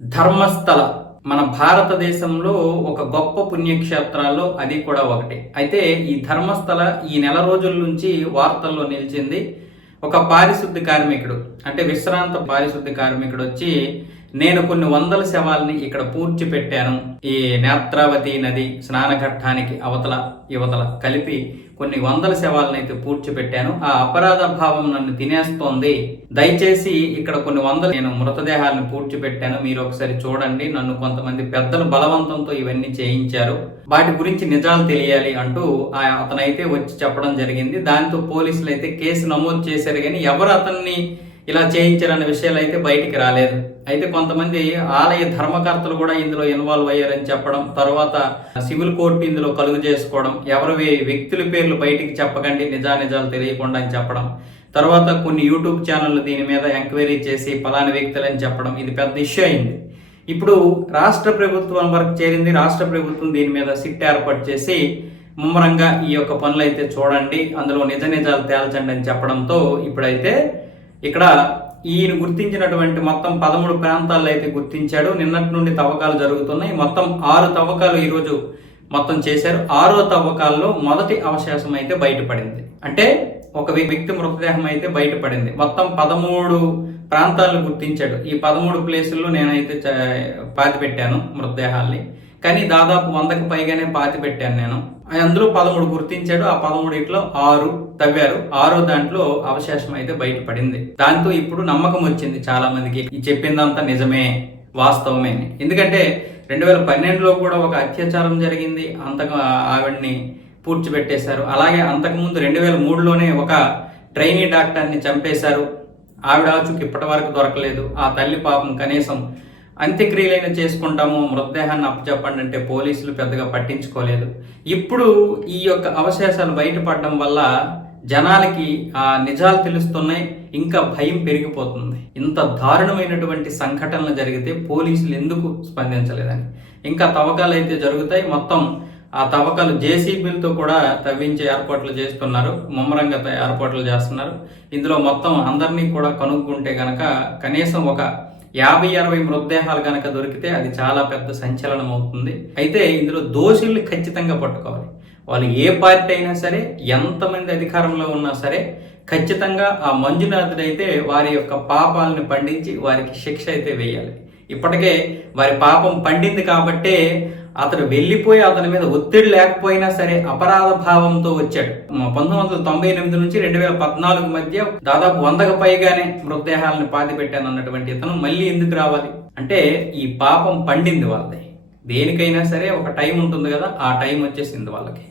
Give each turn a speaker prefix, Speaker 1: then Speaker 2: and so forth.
Speaker 1: ధర్మస్థల. మన భారతదేశంలో ఒక గొప్ప పుణ్యక్షేత్రాల్లో అది కూడా ఒకటి. అయితే ఈ ధర్మస్థల ఈ నెల రోజుల నుంచి వార్తల్లో నిలిచింది. ఒక పారిశుద్ధ కార్మికుడు అంటే విశ్రాంత పారిశుద్ధ కార్మికుడు వచ్చి నేను కొన్ని వందల శవాల్ని ఇక్కడ పూడ్చి పెట్టాను ఈ నేత్రావతి నది స్నానఘట్టానికి అవతల యువతల కలిపి కొన్ని వందల శవాలను అయితే పూడ్చి పెట్టాను ఆ అపరాధ భావం నన్ను తినేస్తోంది. దయచేసి ఇక్కడ కొన్ని వందలు నేను మృతదేహాలను పూడ్చి పెట్టాను మీరు ఒకసారి చూడండి. నన్ను కొంతమంది పెద్దలు బలవంతంతో ఇవన్నీ చేయించారు. వాటి గురించి నిజాలు తెలియాలి అంటూ ఆ అతనైతే వచ్చి చెప్పడం జరిగింది. దాంతో పోలీసులు అయితే కేసు నమోదు చేశారు. కానీ ఎవరు అతన్ని ఇలా చేయించారన్న విషయాలు అయితే బయటికి రాలేదు. అయితే కొంతమంది ఆలయ ధర్మకర్తలు కూడా ఇందులో ఇన్వాల్వ్ అయ్యారని చెప్పడం తర్వాత సివిల్ కోర్టు ఇందులో కలుగు చేసుకోవడం ఎవరి వ్యక్తుల పేర్లు బయటికి చెప్పకండి నిజానిజాలు తెలియకుండా అని చెప్పడం తర్వాత కొన్ని యూట్యూబ్ ఛానళ్ళు దీని మీద ఎంక్వైరీ చేసి పలానా వ్యక్తులని చెప్పడం ఇది పెద్ద ఇష్యూ అయింది. ఇప్పుడు రాష్ట్ర ప్రభుత్వం వరకు చేరింది రాష్ట్ర ప్రభుత్వం దీని మీద సిట్ ఏర్పాటు చేసి ముమ్మరంగా ఈ యొక్క పనులు అయితే చూడండి అందులో నిజ నిజాలు తేల్చండి అని చెప్పడంతో ఇప్పుడైతే ఇక్కడ ఈయన గుర్తించినటువంటి మొత్తం పదమూడు ప్రాంతాల్లో అయితే గుర్తించాడు. నిన్నటి నుండి తవ్వకాలు జరుగుతున్నాయి. మొత్తం ఆరు తవ్వకాలు ఈరోజు మొత్తం చేశారు. ఆరో తవ్వకాల్లో మొదటి అవశేషం అయితే బయటపడింది. అంటే ఒక వ్యక్తి మృతదేహం అయితే బయటపడింది. మొత్తం పదమూడు ప్రాంతాలను గుర్తించాడు. ఈ పదమూడు ప్లేసుల్లో నేనైతే చ- పాతి పెట్టాను మృతదేహాల్ని. కానీ దాదాపు వందకు పైగానే పాతి పెట్టాను నేను. అందులో పదమూడు గుర్తించాడు. ఆ పదమూడిట్లో ఆరు తవ్వారు. ఆరో దాంట్లో అవశేషం అయితే బయటపడింది. దాంతో ఇప్పుడు నమ్మకం వచ్చింది చాలా మందికి ఈ చెప్పిందంతా నిజమే వాస్తవమే. అని. ఎందుకంటే రెండు వేల పన్నెండులో కూడా ఒక అత్యాచారం జరిగింది. అంతకు ఆవిడ్ని పూడ్చిపెట్టేశారు. అలాగే అంతకుముందు రెండు వేల మూడులోనే ఒక ట్రైనీ డాక్టర్ని చంపేశారు. ఆవిడ ఆచూకి ఇప్పటి వరకు దొరకలేదు. ఆ తల్లి పాపం కనీసం అంత్యక్రియలైన చేసుకుంటాము మృతదేహాన్ని అప్పచెప్పండి అంటే పోలీసులు పెద్దగా పట్టించుకోలేదు. ఇప్పుడు ఈ యొక్క అవశేషాలు బయటపడడం వల్ల జనాలకి ఆ నిజాలు తెలుస్తున్నాయి ఇంకా భయం పెరిగిపోతుంది. ఇంత దారుణమైనటువంటి సంఘటనలు జరిగితే పోలీసులు ఎందుకు స్పందించలేదని? ఇంకా తవ్వకాలు అయితే జరుగుతాయి. మొత్తం ఆ తవ్వకాలు జేసీబీలతో కూడా తవ్వించే ఏర్పాట్లు చేస్తున్నారు. ముమ్మరంగా ఏర్పాట్లు చేస్తున్నారు. ఇందులో మొత్తం అందరినీ కూడా కనుక్కుంటే కనుక కనీసం ఒక యాభై అరవై మృతదేహాలు గనక దొరికితే అది చాలా పెద్ద సంచలనం అవుతుంది అయితే ఇందులో దోషుల్ని ఖచ్చితంగా పట్టుకోవాలి. వాళ్ళు ఏ పార్టీ అయినా సరే ఎంతమంది అధికారంలో ఉన్నా సరే ఖచ్చితంగా ఆ మంజునాథుడైతే వారి యొక్క పాపాలను పండించి వారికి శిక్ష అయితే వేయాలి. ఇప్పటికే వారి పాపం పండింది కాబట్టే అతడు వెళ్ళిపోయి అతని మీద ఒత్తిడి లేకపోయినా సరే అపరాధ భావంతో వచ్చాడు. పంతొమ్మిది వందల తొంభై ఎనిమిది నుంచి రెండు వేల పద్నాలుగు మధ్య దాదాపు వందకు పైగానే మృతదేహాలను పాతి పెట్టాను అన్నటువంటి ఇతను మళ్ళీ ఎందుకు రావాలి? అంటే ఈ పాపం పండింది వాళ్ళది. దేనికైనా సరే ఒక టైం ఉంటుంది కదా ఆ టైం వచ్చేసింది వాళ్ళకి.